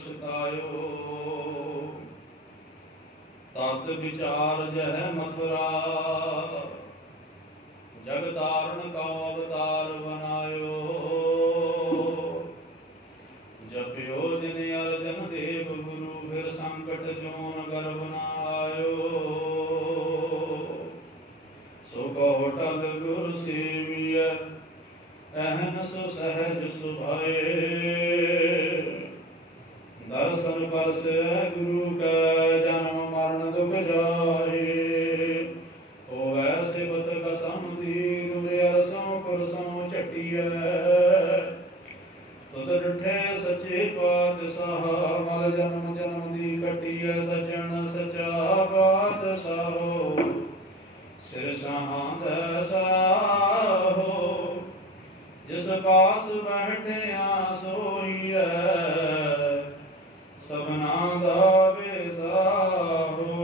पछतायो। तात विचार जह मथुरा, जग तारण का अवतार बनायो। जपयो जिन अर्जन देव गुरु, फिर संकट जोन गर्भ न आयो। सो कहो टल गुर सेविय, अहनस सहज सुभाए। दर्शन परस गुरु का, जन्म मरण दुख जाए। ओ ऐसे बत कसम दीन, अरसों कुरसों चटिया। तुद डिठे सचे पातशाह, मल जन्म जन्म दी कटिया। सजन सचा पातशाहो, सिर साध साहो। जिस पास बैठिया सोईए, सबना दा बेसाहो।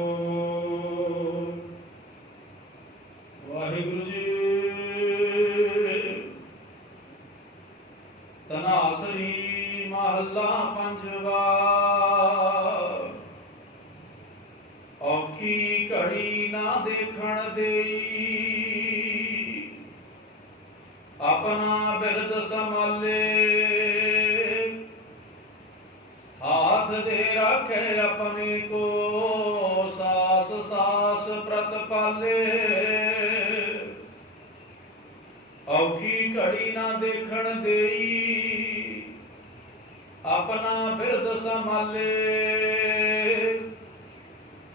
वाहिगुरु जी। तनासरी महला पंजवा, औखी घड़ी ना देखण देई। अपना बिरद संभाले, हाथ दे रखे अपने को। सास सास प्रत पाले, औखी घड़ी ना देखण देई। अपना बिरद संभाले,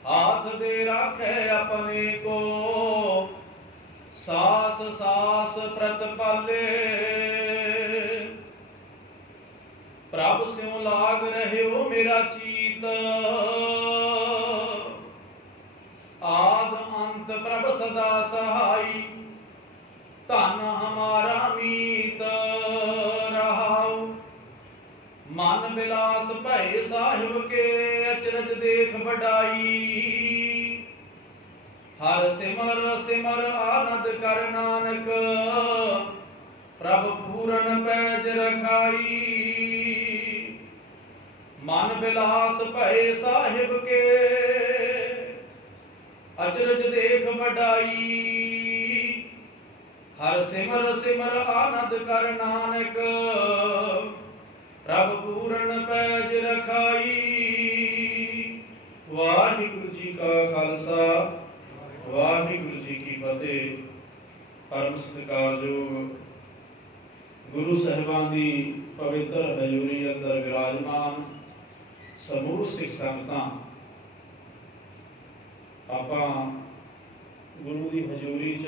हाथ दे रखे अपने को। सास सास प्रत पाले, प्रभ स्यों लाग रहे हो मेरा चीत। आद अंत प्रभ सदा सहाई, धन हमारा मीत रहाओ। मन बिलास भय साहिब के, अचरज देख बढ़ाई। हर सिमर सिमर आनंद कर नानक, प्रभ पूरन पैज रखाई। मन बिलास भय साहिब के, अचरज देख बढ़ाई। हर सिमर सिमर आनंद कर नानक, प्रभ पूरन पैज रखाई। वाहिगुरु जी का खालसा, वाहिगुरु जी की फतेह। परम सत्कारयोग गुरु साहिबान की पवित्र हजूरी अंदर विराजमान समूह सिख संगतां, आपां गुरु की हजूरी च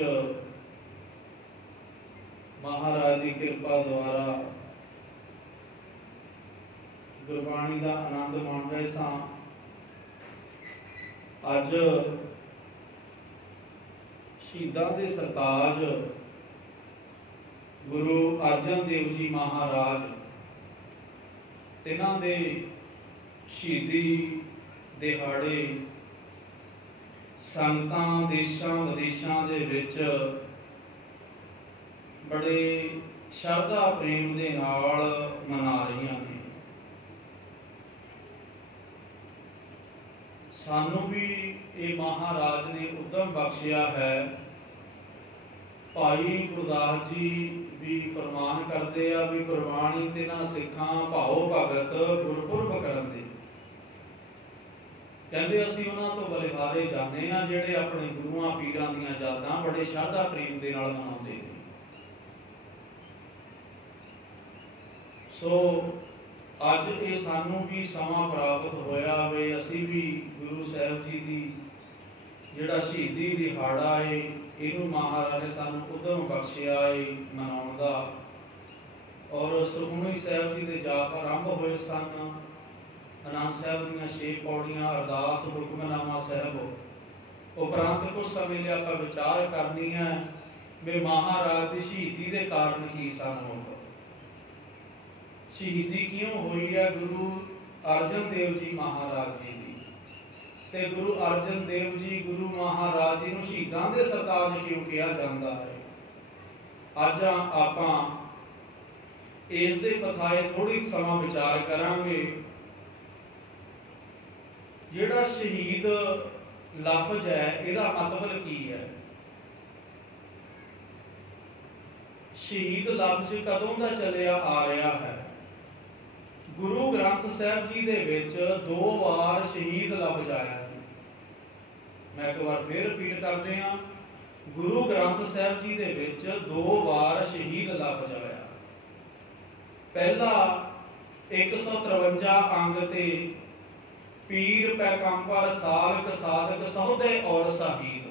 महाराज की कृपा द्वारा गुरबाणी का आनंद माण रहे सां। अज शहीदां दे सरताज गुरु अर्जन देव जी महाराज, तिन्हां दे शहीदी दिहाड़े संगतां देशां विदेशां दे विच बड़े शरधा प्रेम दे नाल मना रहीआं ने। सानू भी ये महाराज ने उद्यम बख्शिया है। भाई गुरदास जी भी फरमान करते आ भी गुरबाणी तिन्हां सिखां भाओ भगत गुरपुरब करन दे। कहते असीं उन्हां तो बलिहारे जाने आ जिहड़े अपने गुरुआं पीरां दीयां यादां बड़े शरधा प्रेम दे नाल मनाउंदे ने। सो अज ये सानू भी समा प्राप्त होया वे, असी भी गुरु साहब जी की जिहड़ा शहीदी दिहाड़ा है इनू महाराज ने सानू उद्यम बख्शिया है मनाउण दा। और सुखमनी साहब जी के जाप आरंभ होए सन। आनंद साहब दीयां 6 पौड़ियां, अरदास, हुक्मनामा साहब। उपरंत कुछ समय लिए आपां विचार करनी है भी महाराज की शहीदी के कारण की सन। शहीदी क्यों हुई है गुरु अर्जन देव जी महाराज जी की, ते गुरु अर्जन देव जी गुरु महाराज जी नूं शहीदां दे सरताज क्यों कहा जाता है। अज आपां इस दे पथाए थोड़ी समा विचार करांगे ਜਿਹੜਾ ਸ਼ਹੀਦ ਲਫ਼ਜ਼ है ਇਹਦਾ ਮਤਲਬ ਕੀ है? शहीद लफ्ज कदों का चलिया आ रहा है? गुरु ग्रंथ साहब जी दे विच 2 बार शहीद लफ्ज आया है। मैं एक बार फिर रिपीट करते हैं, गुरु ग्रंथ साहब जी दे विच 2 बार शहीद लफ्ज आया। पहला 153 अंग ते पीर पैगंबर सालक साधक सौदे और शहीद।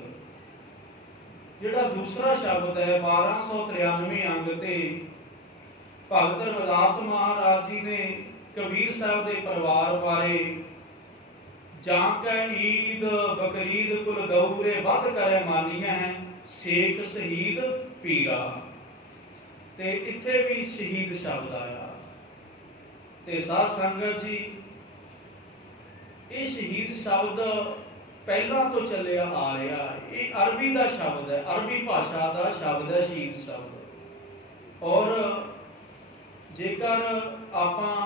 जिहड़ा दूसरा शब्द है 1293 अंग ते भगत रविदास महाराज जी ने कबीर साहब के परिवार बारे जांकै ईद बकरीद कुल गौरे वध करे मानिया है सेक शहीद पीरा। ते इत्थे भी शहीद शब्द आया। ते साध संगत जी, ये शहीद शब्द पहला तो चलिया आ रहा है। ये अरबी का शब्द है, अरबी भाषा का शब्द है शहीद शब्द। और जेकर आपां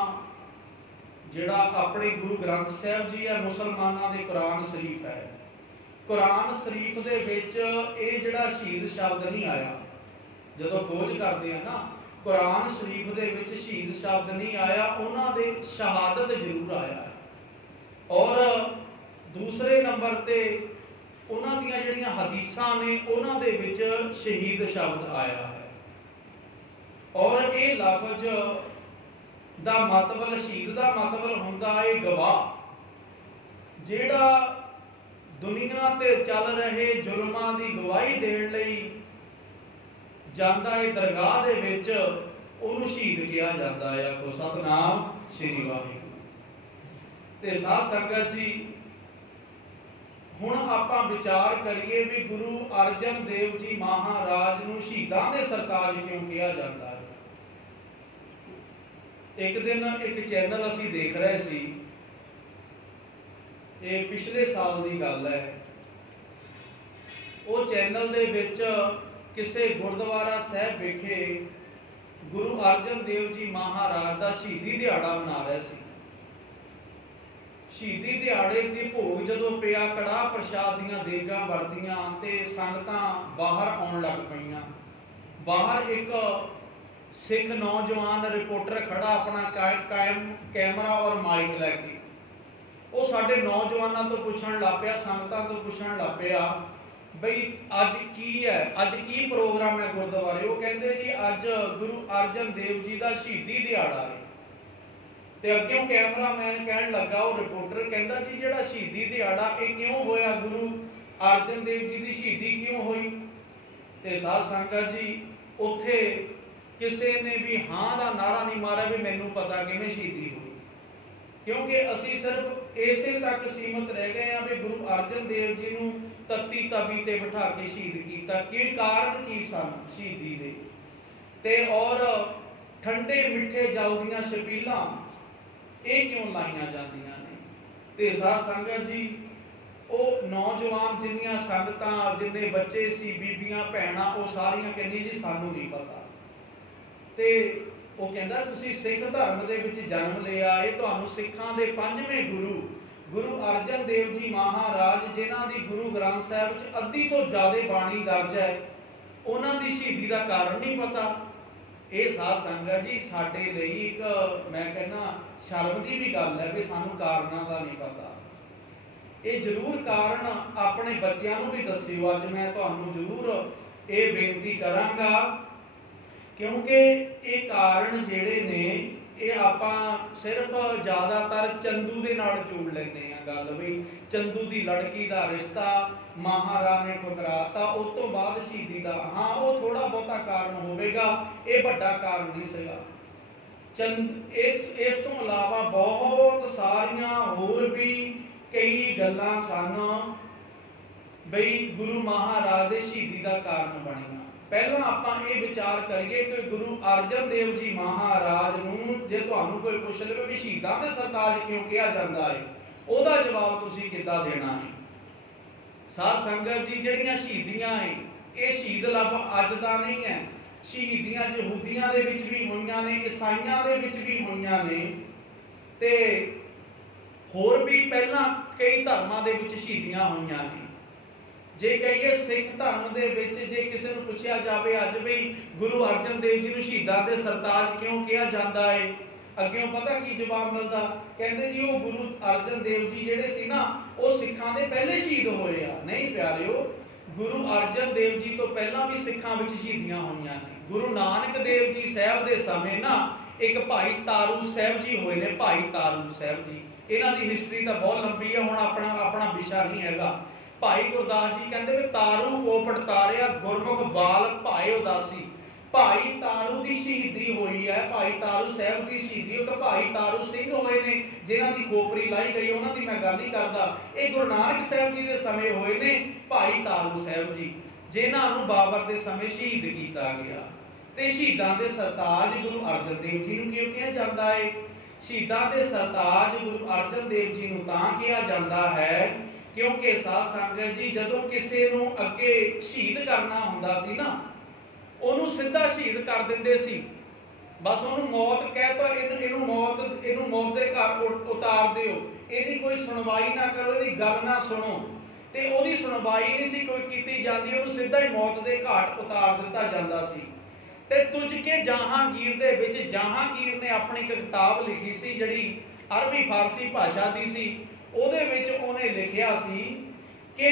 जिहड़ा अपने गुरु ग्रंथ साहब जी है, मुसलमानों के कुरान शरीफ है, कुरान शरीफ दे विच ये जिहड़ा शहीद शब्द नहीं आया। जदों खोज करते हैं ना, कुरान शरीफ दे विच शहीद शब्द नहीं आया, उन्हां दे शहादत जरूर आया है। और दूसरे नंबर ते उन्हां दीयां जिहड़ियां हदीसां ने उन्हां दे विच शहीद शब्द आया है। और ये लफ्ज दा मतलब, शहीद दा मतलब हुंदा है गवाह, जिहड़ा दुनिया ते चल रहे जुल्मां दी गवाही देण लई जांदा है दरगाह दे विच, उहनूं शहीद कहा जांदा है। तो सतनाम श्री वाहिगुरू। ते साध संगत जी, हुण आपां विचार करिए भी गुरु अर्जन देव जी महाराज नूं शहीदां दे सरताज क्यों कहा जाता है? एक दिन एक चैनल असीं देख रहे सी, ये पिछले साल की गल है। वो चैनल दे विच किसे गुरुद्वारा साहब विखे गुरु अर्जन देव जी महाराज का शहीदी दिहाड़ा मना रहे सी। शहीदी दिहाड़े के भोग जदों पिया, कड़ाह प्रसाद दीयां देगां वरदियां ते संगतां बाहर आउण लग पईयां। बाहर एक सिख नौजवान रिपोर्टर खड़ा अपना कायम कैमरा और माइक लैके, वो साडे नौजवानों तो पुछण लग पिया, संगतां तो पुछण लग पिया बई अज की है, अज की प्रोग्राम है गुरुद्वारे। वो कहंदे जी अज गुरु अर्जन देव जी का शहीदी दिहाड़ा है। ते अग्यों कैमरामैन कहन लगा, वो रिपोर्टर कहंदा जी जिहड़ा शहीदी दिहाड़ा ये क्यों होया, गुरु अर्जन देव जी की शहीदी क्यों हुई? ते साध संगत जी, उत्थे किसी ने भी हाँ का नारा नहीं मारा भी मैनू पता किवें शहीदी हुई, क्योंकि असी सिर्फ इसे तक सीमित रह गए हैं भी गुरु अर्जन देव जी नूं तत्ती तवी ते बिठा के शहीद किया। कि कारण की सन शहीदी दे? ते और ठंडे मिठे जल दीयां छबीलां ये क्यों लाइया जांदियां ने? ते साध संगत जी, वो नौजवान जिन्नियां संगतां, जिन्ने बच्चे सी, बीबियां भैणां, वो सारियां कहंदियां जी सानू नहीं पता। ते वो कहंदा तुसीं सिख धर्म दे विच जन्म लिया, ये तुहानूं सिखां दे पंजवें गुरु गुरु अर्जन देव जी महाराज जिन्हां दी गुरु ग्रंथ साहिब च अद्धी तो ज़्यादा बाणी दर्ज है, उन्हां दी शहीदी का कारण नहीं पता। ये साध संगत जी साडे लई एक मैं कहना शर्म की भी गल है कि सानू कारणों का नहीं पता। ये जरूर कारण अपने बच्चों भी दस्सिओ। अज मैं तुहानू जरूर ये बेनती करांगा, क्योंकि ये कारण जिहड़े ने ये आपां सिर्फ ज़्यादातर चंदू दे नाल जोड़ लैंदे आ गल भी चंदू दी लड़की दा रिश्ता महाराज ने ठुकराता, उस तो बाद शहीदी दा हाँ वो थोड़ा बहुता कारण होवेगा, ये बड़ा कारण नहीं सीगा। इस तो अलावा बहुत सारियां होर भी कई गल्लां सन बई गुरु महाराज दे शहीदी दा कारण बणियां। पहला आपां ये विचार करिए कि गुरु अर्जन देव जी महाराज नूं जे तुहानूं कोई पुछ लवे भी शहीदां दे सरताज क्यों कहा जांदा है, ओहदा जवाब तुसीं किद्दां देना है? साध संगत जी, जिहड़ियां शहीदियां है ये शहीद लफ्ज़ अज दा नहीं है। शहीदियां यहूदियां दे विच भी होईयां ने, ईसाइयां दे विच भी होईयां ने, ते होर भी पहला कई धर्मां दे विच शहीदियां होईयां ने। जे कहिए सिख धर्म दे विच जे किसी नूं पुछिया जावे अज भी गुरु अर्जन देव जी नूं शहीदां दे सरताज क्यों कहा जाता है, अग्यों पता की जवाब मिलता, कहते जी वो गुरु अर्जन देव जी जिहड़े सी ना वो सिखां दे पहले शहीद होए आ। नहीं प्यारिओ, गुरु अर्जन देव जी तो पहला भी सिखां विच शहीदियां होईयां ने। गुरु नानक देव जी साहब दे समय ना एक भाई तारू साहब जी होए ने। भाई तारू साहब जी, इन्हां दी हिस्टरी तो बहुत लंबी है, हुण अपना विशा नहीं हैगा। भाई गुरदास जी कहते भी तारू पोपट तारिया गुरमुख बाल भाई उदासी। भाई तारू की शहीदी हुई है, भाई तारू साहब की शहीदी, तो भाई तारू सिंह होए ने जिन्हां दी खोपरी लाई गई, उन्हां दी मैं गल नहीं करदा। ये गुरु नानक साहब जी के समय होए ने भाई तारू साहब जी, जिन्हां नूं बाबर के समय शहीद किया गया। ते शहीदां दे सरताज गुरु अर्जन देव जी नूं क्यों कहा जाता है? शहीदां दे सरताज गुरु अर्जन देव जी नूं तां कहा जाता है क्योंकि साध संगत जी जदों किसी नूं अगे शहीद करना हुंदा सी ना, उहनूं सीधा शहीद कर दिंदे सी। बस उहनूं मौत कह तो इहनूं मौत दे घर उतार दिओ, इहदी कोई सुनवाई ना करो, इहदी गल ना सुनो, ते उहदी सुनवाई नहीं सी कोई कीती जांदी, उहनूं सीधा ही मौत दे घाट उतार दिता जांदा सी। ते तुझ के जहांगीर दे विच जहांगीर ने अपनी एक किताब लिखी सी जिहड़ी अरबी फारसी भाषा दी सी। ਉਹਦੇ ਵਿੱਚ ਉਹਨੇ ਲਿਖਿਆ ਸੀ ਕਿ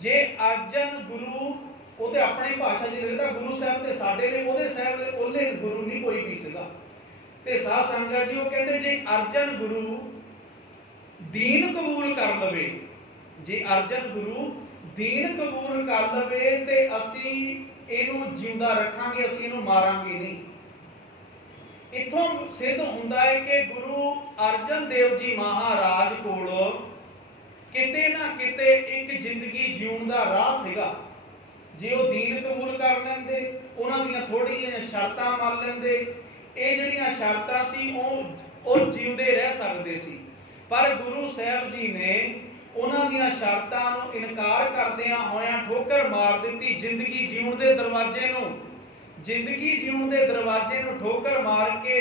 ਜੇ ਅਰਜਨ ਗੁਰੂ, ਉਹਦੇ ਆਪਣੀ ਭਾਸ਼ਾ 'ਚ ਲਿਖਦਾ ਗੁਰੂ ਸਾਹਿਬ ਤੇ ਸਾਡੇ ਨੇ ਉਹਦੇ ਸਾਹਿਬ ਦੇ ਉਹਲੇ ਗੁਰੂ ਨਹੀਂ ਕੋਈ ਵੀ ਸੀਗਾ। ਤੇ ਸਾਧ ਸੰਗਤ ਜੀ ਉਹ ਕਹਿੰਦੇ ਜੇ ਅਰਜਨ ਗੁਰੂ ਦੀਨ ਕਬੂਲ ਕਰ ਲਵੇ, ਜੇ ਅਰਜਨ ਗੁਰੂ ਦੀਨ ਕਬੂਲ ਕਰ ਲਵੇ ਤੇ ਅਸੀਂ ਇਹਨੂੰ ਜਿਉਂਦਾ ਰੱਖਾਂਗੇ, ਅਸੀਂ ਇਹਨੂੰ ਮਾਰਾਂਗੇ ਨਹੀਂ। इत्थों सिद्ध हुंदा है कि गुरु अर्जन देव जी महाराज कोल किते ना किते एक जिंदगी जीउण दा राह सीगा। जे वो दीन कबूल कर लेंदे, उन्हां दीयां थोड़ियां शर्तां मान लेंदे, ये जिहड़ियां शर्तां सी वो जीउंदे रह सकदे सी। पर गुरु साहब जी ने उन्हां दीयां शर्तां नूं इनकार करदियां होइयां ठोकर मार दित्ती। जिंदगी जीउण दे दरवाजे नूं, जिंदगी जीउण दे दरवाजे नूं ठोकर मार के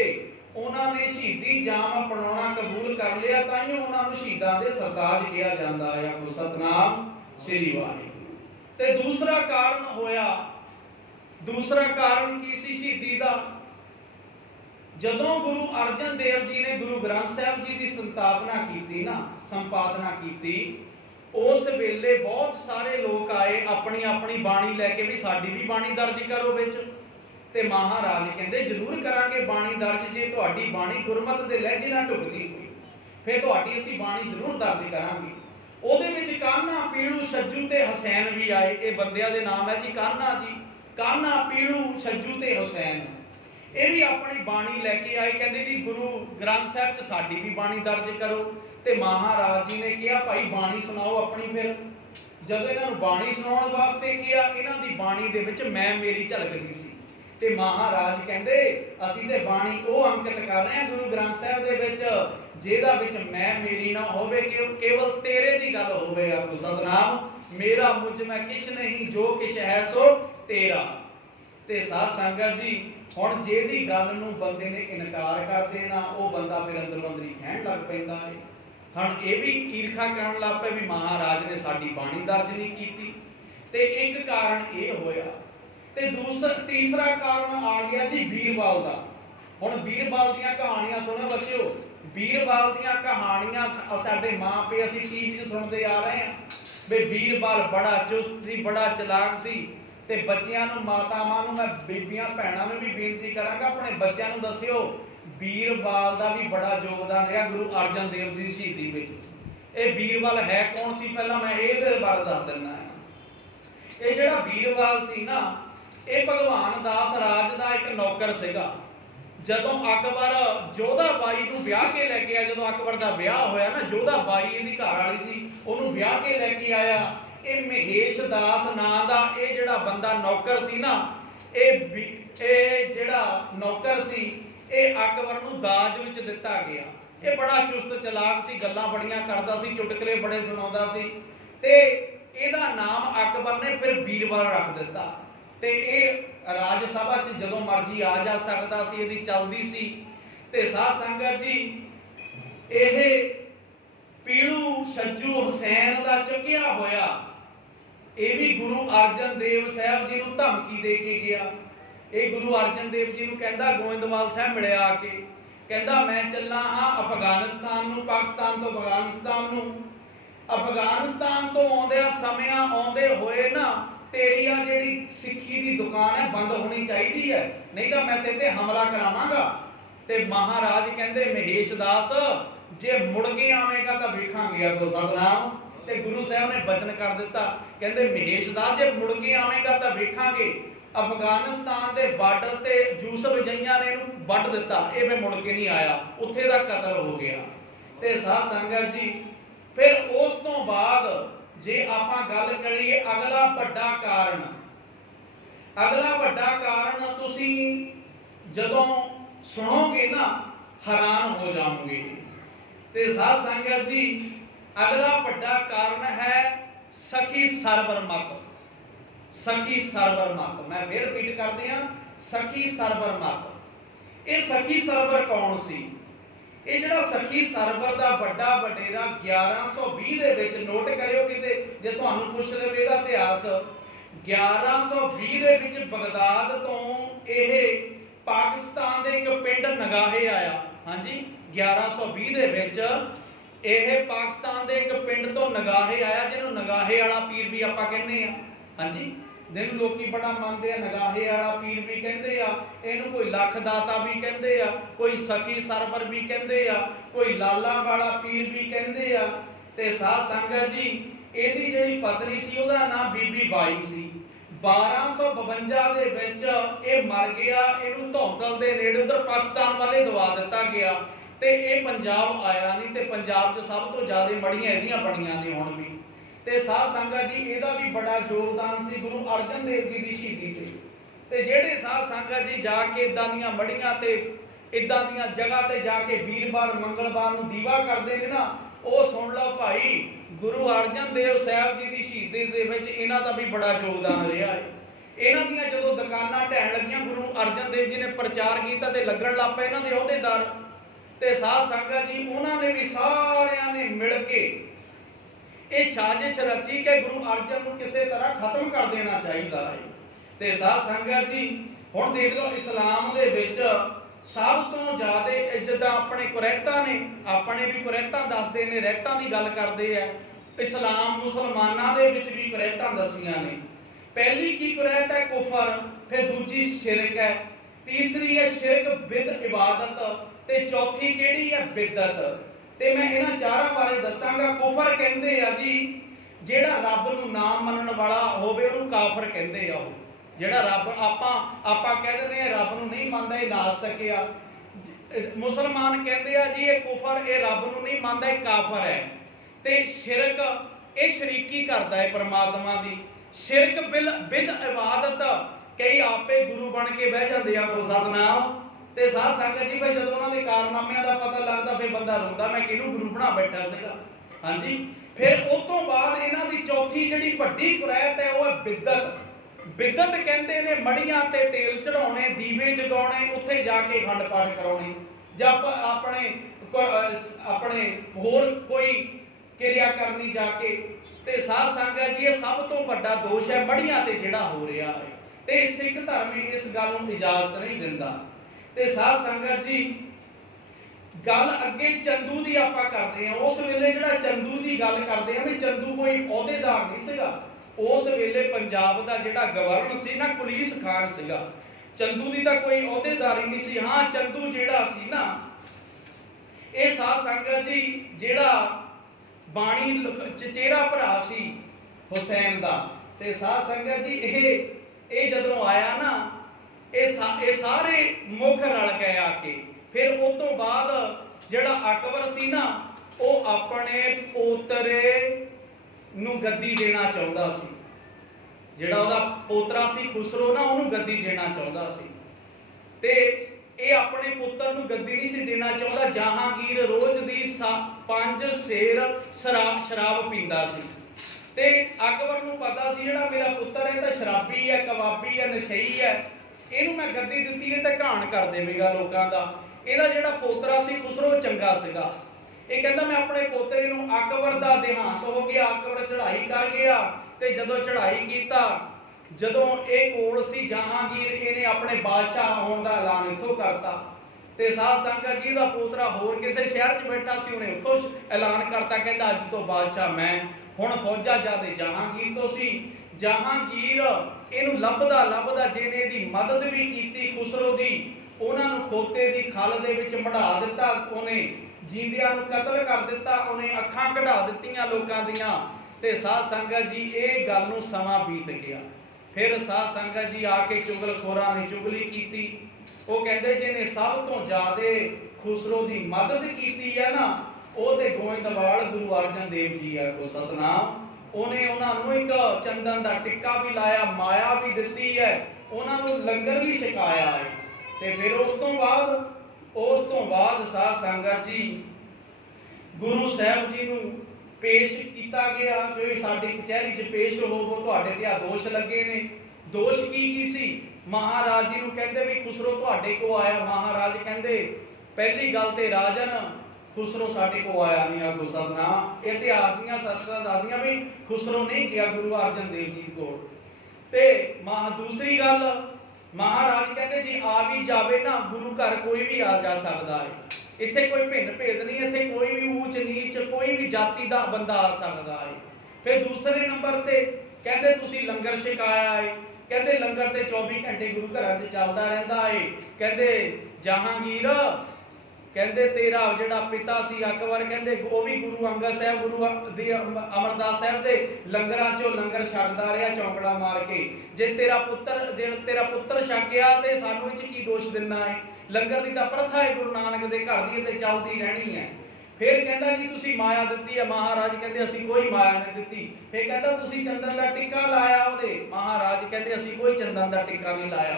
उन्होंने शहीदी जाम अपनाना कबूल कर लिया, ताइयों उन्होंने शहीदां दे सरताज कहा जाता है। आपको सतनाम श्री वाहिगुरू। ते दूसरा कारण होया, दूसरा कारण की सी शहीदी दा? जदों गुरु अर्जन देव जी ने गुरु ग्रंथ साहब जी की संस्थापना की ना, संपादना की, उस वेले बहुत सारे लोग आए अपनी अपनी बाणी लैके भी साडी भी बाणी दर्ज करो विच। ते महाराज कहते जरूर करांगे बाणी दर्ज, जे तुहाडी बाणी गुरमत दे लहजे नाल ढुकदी होई फिर तुहाडी असीं बाणी जरूर दर्ज करांगे। ਉਹਦੇ ਵਿੱਚ ਕਾन्हा पीलू छज्जू ते हुसैन भी आए। ये बंदियां दे नाम है जी, कान्हा जी, कान्हा पीलू छज्जू ते हुसैन, ये भी अपनी बाणी लैके आए। कहते जी गुरु ग्रंथ साहब च साडी भी बाणी दर्ज करो। ते महाराज जी ने कहा भाई बाणी सुनाओ अपनी। फिर जदों इन्हां नूं बाणी सुनाउण वास्ते कहा, इन्हां दी बाणी दे विच मैं मेरी झलकदी सी। ते महाराज कहते असीं ते बाणी वो अंकित कर रहे हैं गुरु ग्रंथ साहब दे विच जिहदा विच मैं मेरी ना होवे, केवल तेरे दी गल होवे। आपको सतनाम, मेरा मुझ में किछ नहीं, जो किछ है सो तेरा। ते साध संगत जी हुण जेदी गल नूं बंदे ने इनकार कर देना, वो बंदा फिर अंदरों अंदरी कहण लग पैंदा है। हुण ये भी ईरखा करन लग पए भी महाराज ने साडी बाणी दर्ज नहीं कीती। ते एक कारण ये होया। ते दूसरा तीसरा कारण आ गया जी बीरबाल दा। हुण बीरबाल दीयां कहानियां सुणो बच्चों, बीरबाल दीयां कहानियां साडे मां पे असीं टीवी 'च सुणदे आ रहे हैं भी बीरबाल बड़ा चुस्त सी, बड़ा चलाक सी। ते बच्चियां नूं, मातावां नूं, मैं बीबियां भैणां नूं भी बेनती करांगा अपने बच्चियां नूं दस्सिओ बीरबाल दा भी बड़ा योगदान रहा गुरु अर्जन देव जी शहीदी विच। ये बीरबाल है कौन सी, पहला मैं इस बारे दस दिना है। ये जिहड़ा बीरबाल सी ना, ये भगवान दास राज का एक नौकर सीगा। जदों अकबर जोधा बाई नूं ब्याह के लैके आया, जदों अकबर का ब्याह होया ना, जोधा बाई इहदी घर वाली सी, उहनूं ब्याह के लैके आया। ये महेश दास नां दा ये जिहड़ा बंदा नौकर सी ना, ये जिहड़ा नौकर सी ये अकबर नूं दाज विच दिता गया। ये बड़ा चुस्त चलाक सी, गल्लां बड़ियां करदा सी, चुटकले बड़े सुणाउंदा सी। ते इहदा नाम अकबर ने फिर बीरबाल रख दिता। ते ये राज सभा च जदों मर्जी आ जा सकता सी, इहदी चलदी सी। ते साध संगत जी ये पीड़ू सज्जू हुसैन का चुकिया होया, ये भी गुरु अर्जन देव साहब जी को धमकी दे के गया। ये गुरु अर्जन देव जी को कहता गोइंदवाल साहब मिले आके, कहता मैं चलना हाँ अफगानिस्तान नूं, पाकिस्तान तो अफगानिस्तान नूं। अफगानिस्तान तो आउंदियां समियां आउंदे होए ना तेरी आ जिहड़ी सिक्खी की दुकान है बंद होनी चाहिए है, नहीं तो मैं तेरे ते हमला करावांगा। ते महाराज कहंदे महेश दास जे मुड़ के आवेगा तो वेखांगे अगो सतनाम। ते गुरु साहब ने वचन कर दिता, कहंदे महेश दास जे मुड़ के आवेगा तो वेखांगे। अफगानिस्तान के बार्डर ते यूसुफ जइयां ने इहनूं वड्ड दिता, ये मैं मुड़ के नहीं आया, उत्थे दा कतल हो गया। ते साध संगत जी फिर उस तो बाद जे आपां गल करिए अगला वड्डा कारण, अगला वड्डा कारण तुसीं जदों सुनोगे ना हैरान हो जाओगे। ते साध संगत जी अगला वड्डा कारण है सखी सरवर मत। सखी सरवर मत, मैं फिर रिपीट कर दिया, सखी सरवर मत। ये सखी सरवर कौन सी? ये जिहड़ा सखी सरवर दा वड्डा वडेरा 1120 दे विच नोट करियो किते जे तुहानूं पुछ लवे इहदा इतिहास। 1120 दे विच बगदाद तो यह पाकिस्तान दे एक पिंड नगाहे आया। हाँ जी 1120 दे विच यह पाकिस्तान दे एक पिंड तो नगाहे आया, जिन्हों नगाहे वाला पीर भी आपां कहने आ। हाँ जी दिन लोग बड़ा मानते हैं, नगाहे वाला पीर भी कहते हैं, इनू कोई लख दाता भी कहते हैं, कोई सखी सरवर भी कहते हैं, कोई लाला वाला पीर भी कहते हैं। ते साध संगत जी इहदी जिहड़ी पत्नी सी उहदा नाम बीबी बाई सी। 1252 दे विच ये मर गया, इहनूं धौतल दे नेड़े उधर पाकिस्तान वाले दवा दिता गया ते ये पंजाब आया नहीं। ते पंजाब च सब तो ज़्यादा मड़ियां इहदियां बणियां ने हुण भी। ते साध संगत जी इहदा भी बड़ा योगदान सी गुरु अर्जन देव जी की शहीदी ते जेड़े साध संगत जी जाके इदां दियां मड़ियां ते इदां दियां जगह ते जाके वीरवार मंगलवार नूं दीवा करदे ने ना, ਉਹ सुन लो भाई गुरु अर्जन देव साहब जी की शहीदी दे विच इन्हां दा भी बड़ा योगदान रहा है। इन्हां दियां जदों दुकानां ढहण लगियां गुरु अर्जन देव जी ने प्रचार किया ते लगन लग पए इन्हां दे अहुदेदार ते साध संगत जी उन्हां ने भी सारियां ने मिल के ये साजिश रची कि गुरु अर्जन को किसी तरह खत्म कर देना चाहिए है। तो साध संगत जी हुण देख लो इस्लाम दे विच सब तो ज़्यादा जिद्दां अपने कुरैतां ने अपने भी कुरैतां दसदे ने, रहतां दी गल करदे आ। इस्लाम मुसलमानां दे विच भी कुरैतां दसियां ने। पहली की कुरैत है कुफर, फिर दूजी शिरक है, तीसरी है शिरक बिद इबादत ते चौथी किहड़ी है बिदत। ते मैं इन्हां चारां बारे दसांगा। कुफर कहंदे आ जी जिहड़ा रब नूं ना मनण वाला होवे उहनूं काफर कहंदे आ। ओह जिहड़ा रब आपां कह दिंदे आ रब नूं नहीं मनदा इह नास्तिक आ। मुसलमान कहंदे आ जी ये कुफर ये रब नूं नहीं मनदा इह काफर है। ते शिरक ये शरीकी करदा है परमात्मा दी। शिरक बिद इबादत कई आपे गुरु बन के बह जांदे आ को सतनाम। ते साध संगत जी भाई जदों उन्हां दे कारनामिਆਂ ਦਾ पता लगदा फिर बंदा रोंदा मैं किहनूं गुरु बना बैठा सीगा। हाँ जी फिर उस तो बाद इन्हां दी चौथी जिहड़ी वड्डी कुरैत है वह बिदत। बिदत कहंदे ने मड़ियां ते तेल चढ़ाउणे, दीवे जगाउणे, उत्थे जाके खंड पाठ कराउणे जां अपने होर कोई किरिया करनी जाके। ते साध संगत जी ये सब तो वड्डा दोष है मड़ियां ते जिहड़ा हो रहा है। ते सिख धर्म इस गल नूं इजाजत नहीं दिंदा। ते साध संगत जी गल अगे चंदू की आपां करते हैं। उस वेले जिहड़ा चंदू की गल करते हैं भी चंदू कोई अहुदेदार नहीं सीगा। उस वेले पंजाब का जिहड़ा गवर्नर सी ना कुलीस खान सीगा। चंदू की तो कोई अहुदेदारी नहीं सी। हाँ चंदू जिहड़ा सी ना ये साध संगत जी जिहड़ा बाणी चचेरा भरा सी हुसैन का। ते साध संगत जी ये जदों आया ना ये सारे मुख रल गए आके। फिर उस तो बाद जिहड़ा अकबर सी ना वो अपने पोतरे नूं गद्दी देना चाहुंदा सी। जिहड़ा उहदा पोतरा सी खुसरो ना उहनूं गद्दी देना चाहुंदा सी। ते ये अपने पुत्र नूं गद्दी नहीं सी देना चाहुंदा। जहांगीर रोज दी 5 सेर शराब पींदा सी। ते अकबर नूं पता सी जिहड़ा मेरा पुत्र है तो शराबी है, कबाबी है, नशई है, इहनूं मैं गद्दी दित्ती है तो घाण कर देवेगा लोकां दा। इहदा जिहड़ा पोतरा सी खुसरो चंगा सीगा। ਇਹ ਕਹਿੰਦਾ मैं अपने पोतरे नूं अकबर दा देहांत हो गया, अकबर चढ़ाई कर गया ते जदों चढ़ाई कीता, जदों ये कोल सी जहांगीर, इहने अपने बादशाह होण दा ऐलान इत्थों करता ते साध संगत जी दा पोतरा होर किसी शहर च बैठा सी, उहने उत्थों ऐलान करता, कहंदा अज तो बादशाह मैं। हुण फौजा जादे जहांगीर तो सी। जहांगीर इहनूं लभदा लभदा जिहने दी मदद भी कीती खुसरो दी, उहनां नूं खोते दी खल दे विच मढ़ा दिता, उहने जींदियां नूं कतल कर दिता, उहने अखां कढा दित्तियां लोकां दियां। ते साध संगत जी इह गल नूं समां बीत गया। फिर साध संगत जी आके चुगलखोरां ने चुगली कीती। वो कहते जिन्हें सब तो ज्यादा खुसरो की मदद की है ना, वो तो गोविंदवाल गुरु अर्जन देव जी है को सतनाम। उन्हें उन्होंने एक चंदन का टिक्का भी लाया, माया भी दी है, उन्होंने लंगर भी छकाया है। तो फिर उस तो बाद साध संगत जी गुरु साहब जी नूं पेश किया गया कि साडी कचहरी च पेश होवो, तुहाडे ते आ दोष लगे ने। दोष की सी? महाराज जी नूं कहंदे भी खुसरो तुहाडे को आया। महाराज कहंदे पहली गल ते राजन खुसरो साडे को आया नहीं, आखो सतनाम। इतिहास दीयां सत्तां दादियां भी खुसरो नहीं गया गुरु अर्जन देव जी को। ते दूसरी गल महाराज कहते जी आ भी जावे ना, गुरु घर कोई भी आ जा सकता है। इत्थे कोई भिन्न भेद नहीं, इत्थे कोई भी ऊंच नीच कोई भी जाति का बंदा आ सकता है। फिर दूसरे नंबर ते कहते तुसी लंगर छकाया है, कहते लंगर ते 24 घंटे गुरु घर च चलता रहता है। कहते जहांगीर कहते तेरा जिहड़ा पिता सी अकबर, कहते वो भी गुरु अंगद साहब गुरु अमरदास साहब के लंगरां चों लंगर छकदा रहा चौंकड़ा मार के। जे तेरा पुत्र छक गया तो सानू इच की दोष दिना है? लंगर की तो प्रथा है गुरु नानक के घर की, ते चलती रहनी है। फिर कहता जी तुसी माया दी है। महाराज कहते असी कोई माया नहीं दी। फिर कहता तुसी चंदन का टिक्का लाया उहदे। महाराज कहते असी कोई चंदन का टिक्का नहीं लाया।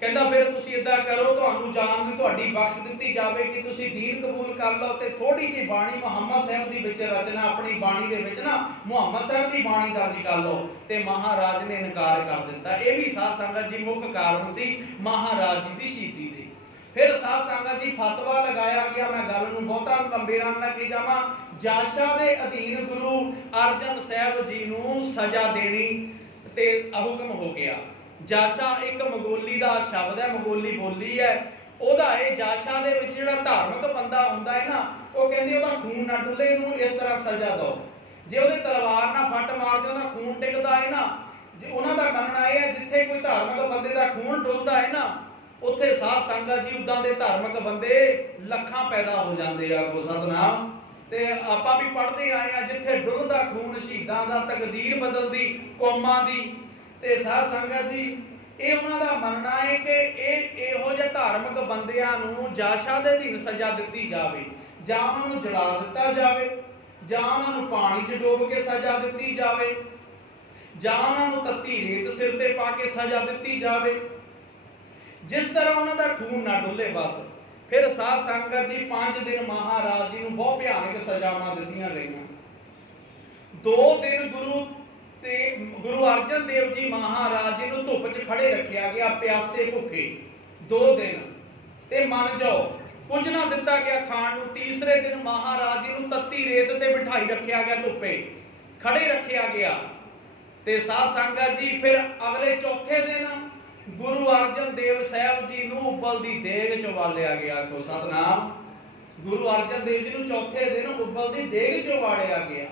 कहता फिर तुसी इदां करो, तुहानू जान भी तुहाडी बख्श दित्ती जावे कि तुसी दीन कबूल कर लो ते थोड़ी जी बाणी मुहम्मद साहब दी विच रचना अपनी बाणी दे विच ना मुहम्मद साहब दी बाणी दर्ज कर लो। ते महाराज ने इनकार कर दिता। यह भी साध संगत जी मुख कारण सी महाराज जी की शहीदी दे। फिर साध संगत जी फतवा लगाया गया। मैं गल नूं बहुता लंबे ना लगे जावां। जाशा दे अधीन गुरु अर्जन साहब जी नूं सजा देनी ते हुक्म हो गया। जाशा एक मंगोली का शब्द है, मंगोली बोली है। ओदा ये जाशा दे विच जिहड़ा धार्मिक बंदा हुंदा है ना, वो कहंदे ओदा खून ना डुले, नूं इस तरह सजा दो। जे ओदे तलवार ना फट मार दे ओदा खून टिकदा है ना, जे उन्हां दा मनना यह है जिथे कोई धार्मिक बंदे दा खून डुलदा है ना, उत्थे साध संगत जी उदां दे धार्मिक बंदे लखां पैदा हो जांदे आ। को सतनाम। ते आपां भी पढ़दे आए आ जिथे डुलदा खून शहीदां दा तकदीर बदलदी कौमां दी। ते साध संगत जी ये उन्होंने मनना है कि इहो जिहे धार्मिक बंदियां नूं जाशा दे अधीन सजा दित्ती जावे, जां उन्हां नूं जला दित्ता जावे, जां उन्हां नूं पानी च डोब के सजा दित्ती जावे, जां उन्हां नूं तत्ती रेत सिर ते पा के सजा दित्ती जावे, जिस तरह उन्हां दा खून ना डुले बस। फिर साध संगत जी 5 दिन महाराज जी नूं बहुत भयानक सजावां दित्तियां गईयां। 2 दिन गुरु अर्जन देव जी महाराज जी नूं धुप च खड़े रखिया गया, प्यासे भुखे 2 दिन। ते मन जाओ कुछ ना दिता गया खाण नूं। तीसरे दिन महाराज जी नूं तत्ती रेत ते बिठाई रखिया गया, धुप्पे खड़े रखिया गया। ते साध संगत जी फिर अगले चौथे दिन गुरु अर्जन देव साहब जी नूं उबलदी देग च वालिया गया। को सतनाम। गुरु अर्जन देव जी नूं चौथे दिन उबलदी देग च वालिया गया।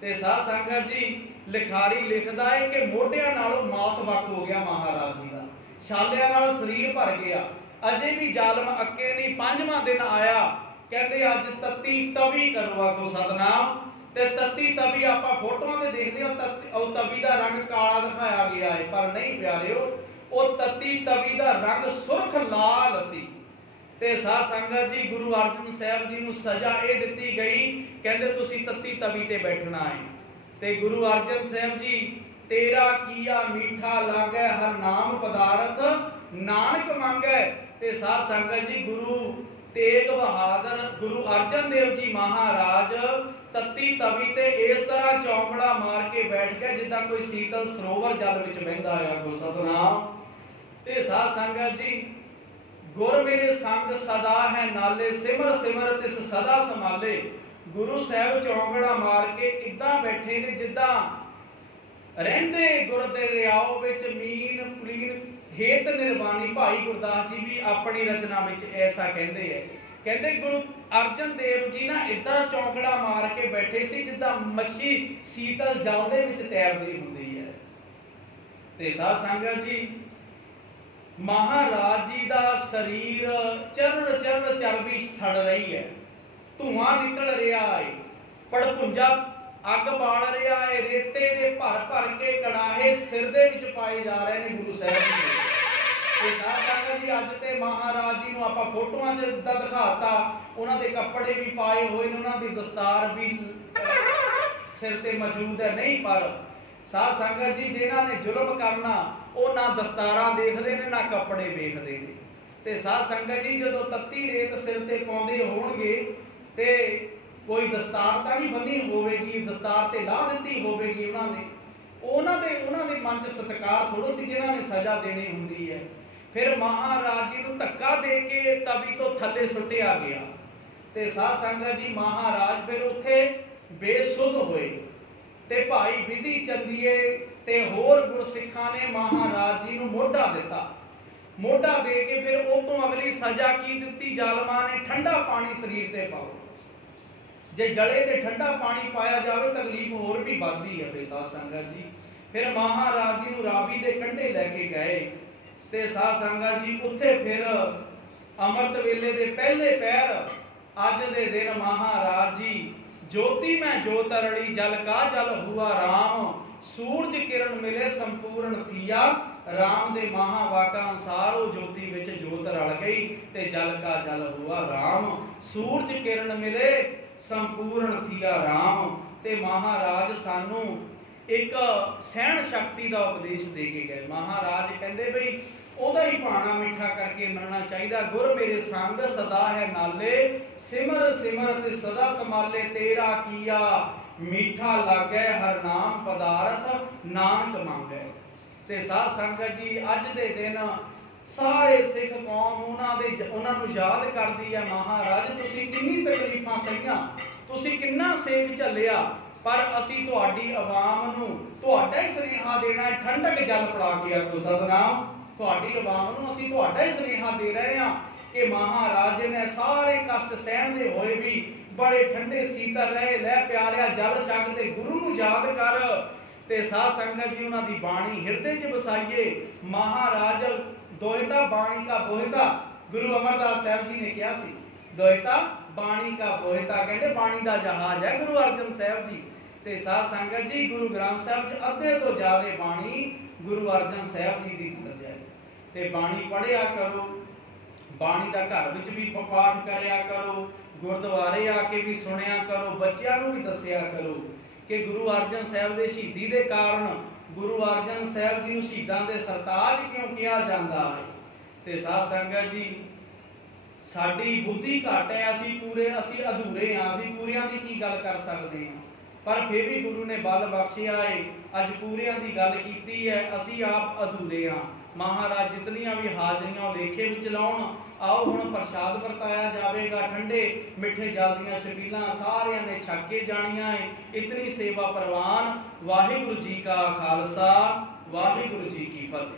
ते साध संगत जी लिखारी लिखदा है कि मोढियां नालों मास वख हो गया महाराज जी का, छालियां नाल शरीर भर गया। अजे भी जालम अक्के नहीं। 5वां दिन आया, कहते अज तत्ती तवी करो। आखो सतनाम। ते तत्ती तवी आपां फोटोआं ते देखदे हो, तवी दा रंग काला दिखाया गया है, पर नहीं प्यारिओ, वो तत्ती तवी दा रंग सुरख लाल सी। ते साध संगत जी गुरु अर्जन साहब जी नूं सजा ये दित्ती गई, कहंदे तुसीं तत्ती तवी ते बैठना है। ते गुरु अर्जन साहब जी तेरा किया मीठा लागै हर नाम पदार्थ नानक मांगै। ते साध संगत जी गुरु तेग बहादुर गुरु अर्जन देव जी महाराज तत्ती तवी ते इस तरह चौंकड़ा मार के बैठ गए जिद्दां कोई शीतल सरोवर जल विच बहिंदा है। को सतनाम। ते साध संगत जी गुर मेरे संग सदा है नाले, सिमर सिमर तिस सदा संभाले। गुरु साहब चौंकड़ा मार के इदा बैठे ने जिदा रहंदे गुर दे रियाओ विच मीन पुलीन हेत निर्वाणी। भाई गुरदास जी भी अपनी रचना विच ऐसा कहते हैं, कहते गुरु अर्जन देव जी ना इदा चौंकड़ा मार के बैठे सी जिदा मच्छी शीतल जल दे विच तैरदी हुंदी है। ते साध संगत जी महाराज जी का शरीर चरण चरण चरबी सड़ रही है, धुआं निकल रहा है, पड़पुंजा अग बाल रहा है, रेते दे भर भर के कड़ाहे सिर दे विच पाए जा रहे हैं गुरु साहब जी। साध संगत जी अज ते महाराज जी नूं आपां फोटोआं च दिखाता, उन्हां दे कपड़े भी पाए हुए, उन्हां दी दस्तार भी सिर ते मौजूद है। नहीं, पर साध संगत जी जिन्हां ने जुल्म करना वो ना दस्तारां देखते हैं ना कपड़े वेखते हैं। ते साध संगत जी जदों तत्ती रेत सिर ते पाउंदे होणगे ते कोई दस्तार तां नहीं बन्नी होवेगी, दस्तार ते ला दित्ती होवेगी उन्होंने, उन्होंने मन च सत्कार थोड़ा सी जिन्हां ने सज़ा देनी हुंदी है। फिर महाराज जी नूं धक्का दे के तवी तो थल्ले सुट्टिया गया ते साध संगत जी महाराज फिर उत्थे बेसुध होए ते भाई विधि चंदीए ते होर गुरसिखां ने महाराज जी नूं मोढा दिता। मोढा दे के फिर उस तो अगली सज़ा की दित्ती, जालमां ने ठंडा पानी शरीर ते पाओ। जे जले ते ठंडा पानी पाया जाए तकलीफ होर भी बढ़ती है। फिर साध संगत जी फिर महाराज जी नूं रावी दे कंढे लैके गए ते साध संगत जी उत्थे फिर अमृत वेले दे पहले पैर अज दे दिन महाराज जी ज्योति में ज्योत अरड़ी, जल का जल हुआ राम, सूरज किरण मिले संपूर्ण थिया। राम दे महावाका अनुसार वो ज्योति विच ज्योत रल गई ते जल का जल हुआ राम, सूरज किरण मिले संपूर्ण थिया राम। ते महाराज सानू एक सहन शक्ति का उपदेश दे के गए। महाराज कहते बई ओदा ही भाणा मिठा करके मनना चाहिए। गुर मेरे संग सदा है नाले, सिमर सिमर ते सदा संभाले। तेरा किया मीठा लागे हर नाम पदार्थ, नानक मांगे। ते साध संगत जी अज दे दिन सारे सिख कौम उन्होंने याद करती है, महाराज तुसी किन्नी तकलीफां सहीआं, तुसी किन्ना सेक झल्लिया, पर असी तुहाडी आवाम नूं तुहाडा ही सुनेहा देना है, ठंडक जल पिला के आखो सतनाम। तुहाडी आवाम नूं असी तुहाडा ही सुनेहा दे रहे हैं कि महाराज ने सारे कष्ट सहणदे होए भी बड़े ठंडे शीतल रहे, लै प्यारिया जल छक ते गुरु नूं याद कर। ते साध संगत जी उन्हां दी बाणी हिरदे च बसाइए। महाराज दोहिता बाणी का बोहिता, गुरु अमरदास साहब जी ने कहा सी, दोहिता बाणी का बोहिता, कहते बाणी का जहाज है गुरु अर्जन साहब जी। ते साध संगत जी गुरु ग्रंथ साहब च अद्धे तो ज्यादा बाणी गुरु अर्जन साहब जी की दर्ज है। ते बाणी पढ़िया करो, बाणी का घर विच भी पाठ करया करो, गुरुद्वारे आके भी सुनिया करो, बच्चों को भी दसिया करो कि गुरु अर्जन साहब के शहीदी के कारण गुरु अर्जन साहब जी शहीदां दे सरताज क्यों कहा जाता है। ते साध संगत जी साडी बुद्धि घट है, असी अधूरे हाँ, असी पूरियां की गल कर सकते हैं, पर फिर भी गुरु ने बल बख्शिया है, अज पूरियां की गल की है, असी आप अधूरे हाँ। महाराज जितनियां भी हाजरियां लेखे विच लाउण, आओ हुण प्रसाद वरताया जाएगा, ठंडे मिठे जल दीआं छबीलां सारियां ने छक के जाणियां है। इतनी सेवा प्रवान। वाहिगुरु जी का खालसा, वाहिगुरु जी की फतेह।